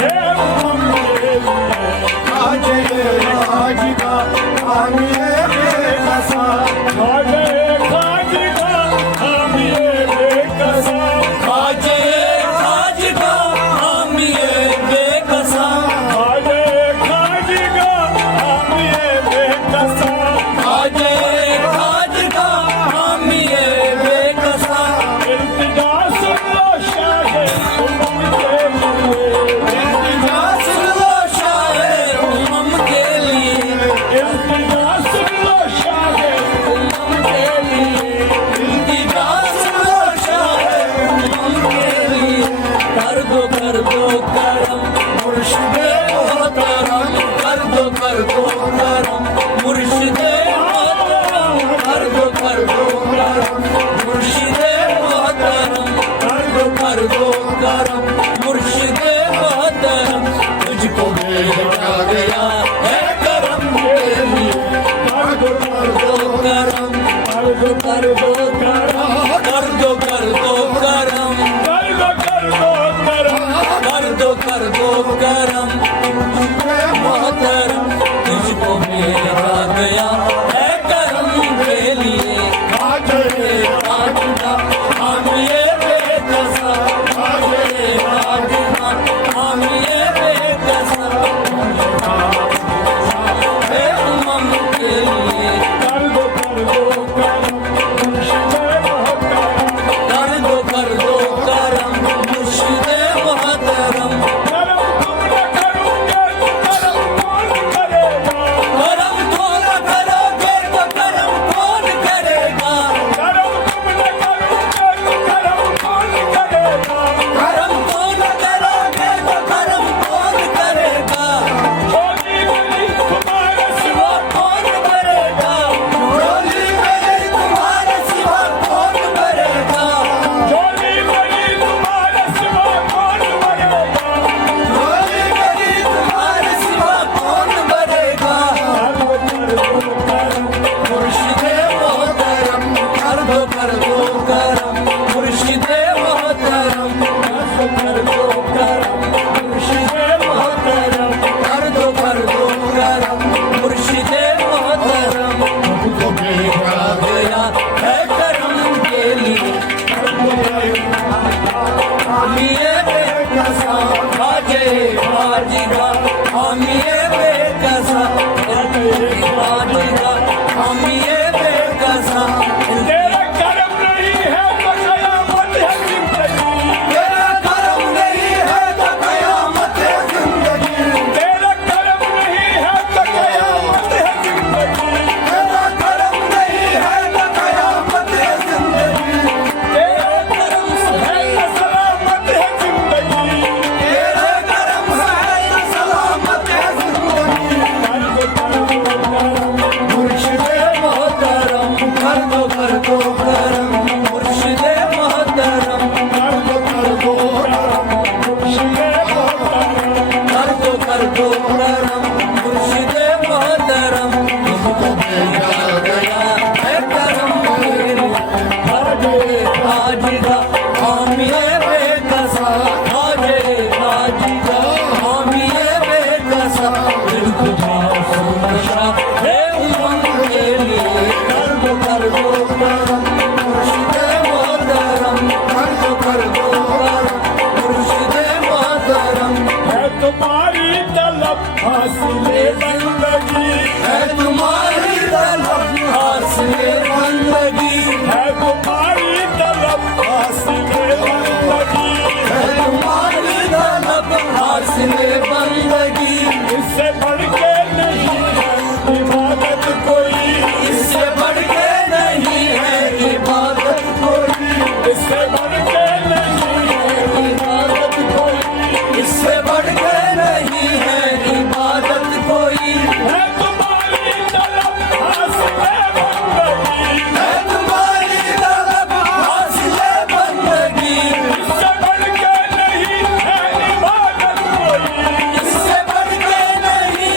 हे उमम के लिए खाजे खाजिगा हम ये बेकसा खाजे खाजिगा हम ये बेकसा खाजे खाजिगा हम ये बेकसा खाजे खाजिगा हम ये बेकसा खाजे खाजिगा हम ये बेकसा इल्तिजा सुन लो शाहे उमम के लिए इल्तिजा सुन लो शाहे उमम के लिए इल्तिजा सुन लो शाहे उमम के लिए इल्तिजा सुन लो शाहे उमम के लिए कर दो करम मुर्शिदे मोहतरम कर दो करम मुर्शिदे मोहतरम कर दो करम मुर्शिदे मोहतरम कर दो करम मुर्शिदे मोहतरम तुझको भेजा गया है करम के लिए कर दो करम कर दो करम कर दो करम कर दो करम मोहतरम तुझको भेजा गया है करम के लिए खाजे खाजिगा हम ये बेकसा खाजे खाजिगा हम ये बेकसा हे उमम के लिए कर दो करम मुर्शिदे मोहतरम करम थोड़ा करोगे तो करम कौन करेगा करम थोड़ा करोगे तो करम कौन करेगा सिवा कौन करेगा झोली मेरी तुम्हारे सिवा कौन करेगा झोली मेरी तुम्हारे सिवा कौन करेगा मुर्शिदे मोहतरम कर दो करम मुर्शिदे मोहतरम कर दो करम मुर्शिदे मोहतरम कर दो करम मुर्शिदे मोहतरम तुझको भेजा गया है करम के लिए हम ये बेकसा खाजे खाजिगा हम ये बेकसा खाजिगा हम ये बेकसा तेरा करम नहीं है तो कयामत है जिंदगी तेरा करम नहीं है तो कयामत है जिंदगी तेरा करम नहीं है तो कयामत है जिंदगी तेरा करम नहीं है तो कयामत है जिंदगी तेरा करम है तो सलामत है जिंदगी तेरा करम है तो सलामत है जिंदगी मुर्शिदे मोहतरम कर दो करम मुर्शिदे मोहतरम कर दो करम मुर्शिदे मोहतरम तुझको भेजा गया है करम के लिए खाजे खाजिगा हम ये बेकसा खाजे खाजिगा हम ये बेकसा इल्तिजा सुन शाहे उमम के लिए कर दो करम मुर्शिदे मोहतरम कर दो करम मुर्शिदे मोहतरम है तुम्हारी तलब हासिले बंदगी है तुम्हारी तलब हासिले बंदगी है तुम्हारी तलब हासिले बंदगी है तुम्हारी तलब हासिले बंदगी इससे बढ़ के नहीं है इबादत कोई इससे बढ़ के नहीं है इबादत कोई इससे बढ़ के नहीं है इबादत कोई इससे बढ़ के नहीं है इबादत कोई है तुम्हारी तलब हासिले बंदगी है तुम्हारी तलब हासिले बंदगी इससे बढ़ के नहीं है इबादत कोई इससे बढ़ के नहीं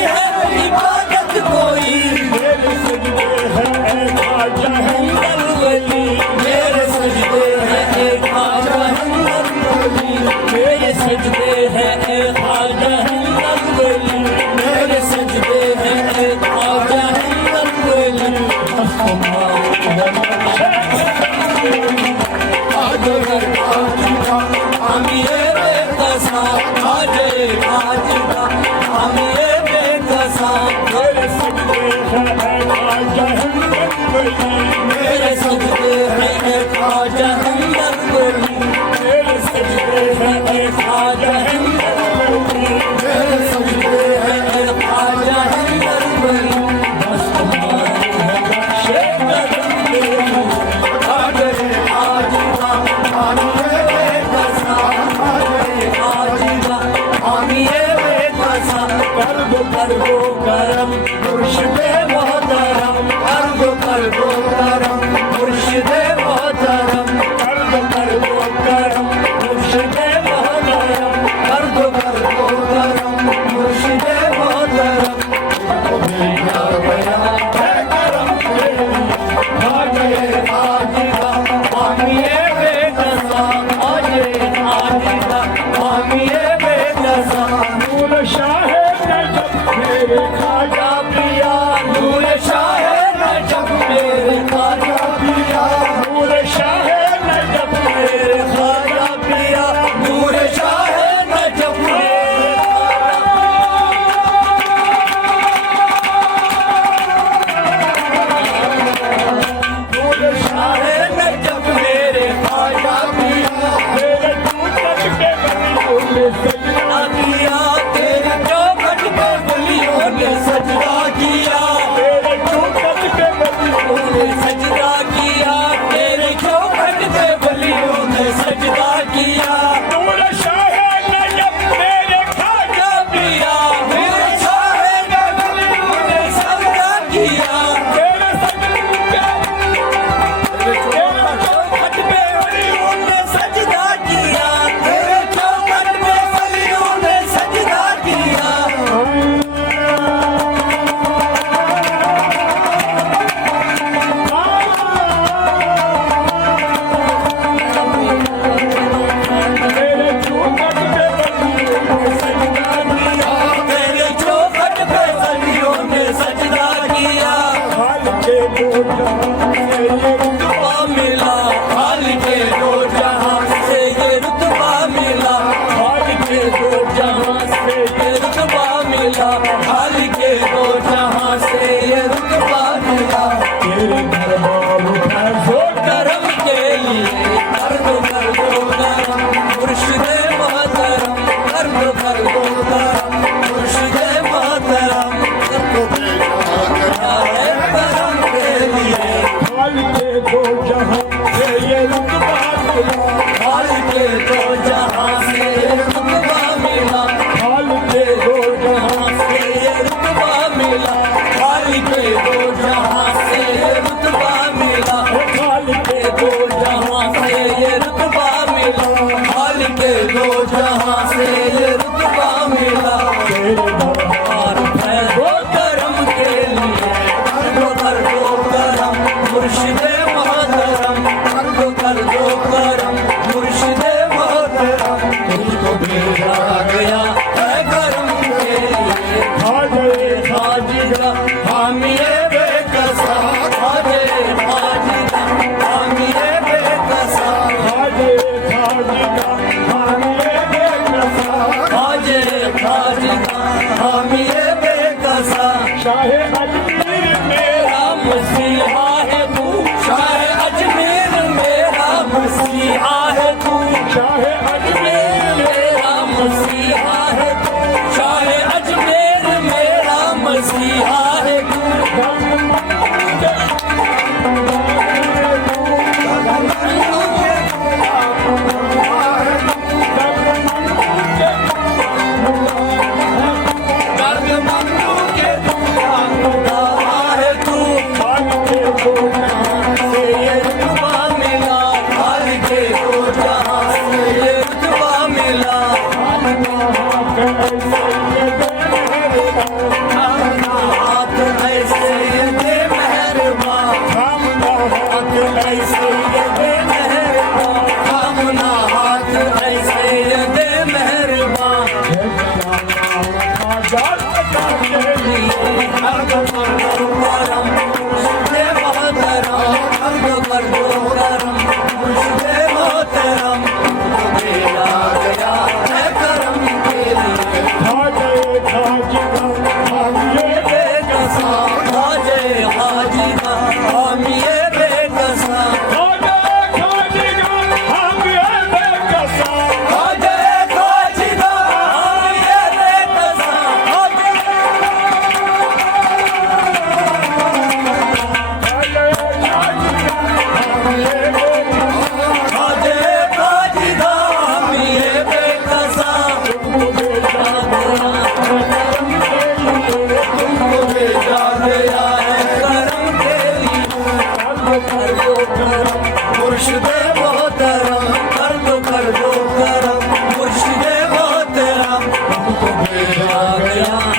हम ये बेकसां मेरे सजदे हैं ख्वाजा हमदर्द वली मेरे सजदे हैं ख्वाजा हमदर्द वली मेरे सजदे हैं ख्वाजा हमदर्द वली मेरे सजदे हैं ख्वाजा हमदर्द वली बस तुम्हारी है बख्शे कदम तेरी आगे आजीवा हम ये बेकसां आगे आजीवा हम ये बेकसां कर दो करम मुर्शिदे मोहतरम कर दो करम मुर्शिदे मोहतरम कर दो करम मुर्शिदे मोहतरम कर दो करम मुर्शिदे मोहतरम मेरा गया है करम तेरी आगे आजीवा हम ये बेकसां आगे आजीवा हम ये बेकसां नूर शाह नजब मेरे ख्वाजा पिया नूर शाह नजब मेरे ख्वाजा पिया नूर शाह नजब मेरे ख्वाजा पिया नूर शाह नजब मेरे नूर शाह नजब मेरे ख्वाजा पिया मेरे चूकट के गलियों में सजना किया तेरे चौखट पे गलियों ने सजदा किया मेरे चूकट के गलियों ने सजदा किया तेरे चौखट पे गलियों ने सजदा किया नूर शाह नजब मेरे ख्वाजा पिया मेरे शाहे गलियों ने सजदा किया मेरे सजदे तेरे चौखट पे गलियों ने सजदा किया तेरे चौखट पे गलियों ने सजदा किया मेरे चूकट के गलियों में सजना तेरे चौखट पे गलियों ने सजदा किया हाल के दो जहां से ये रुतबा मिला हाल के दो जहां से ये रुतबा मिला हाल के दो जहां से ये रुतबा मिला हाल के दो जहां से ये रुतबा मिला तेरे दरबार में जो करम के लिए कर दो करम मुर्शिदे मोहतरम कर दो करम मुर्शिदे मोहतरम है करम के लिए हाल के दो जहां से ये रुतबा मिला हाल के दो जहां से रुतबा मिला हाल के दो जहां से ये रुतबा मिला हाल के दो जहां से ये रुतबा मिला हाल के दो जहां से ये रुतबा मिला हाल के दो जहां से ये रुतबा मिला तेरे दरबार और है वो करम के लिए कर दो करम मुर्शिदे मोहतरम कर दो करम मुर्शिदे मोहतरम तुझको भेजा गया है करम के लिए हाजिर हाजिरा हम ये बेकसा हाजे हाजिरा हम ये बेकसा हाजिर हाजिर हम ये बेकसा हाजे हाजिरा हम ये बेकसा शाह अजमेर मेरा मेरा मसीहा है तू शाह अजमेर मेरा मसीहा है तू शाह अजमेर मेरा मसीहा है तू शाह अजमेर मेरा मसीहा है तू दर्द मंगू के तू खुदा है तू से ये रुतबा मिला हाल के दो जहां से ये रुतबा मिला हाथ ऐसे ये दे मेहरबान हाथ ऐसे ये दे मेहरबान कामना हाथ ऐसे ये दे मेहरबान हाजिर आ गया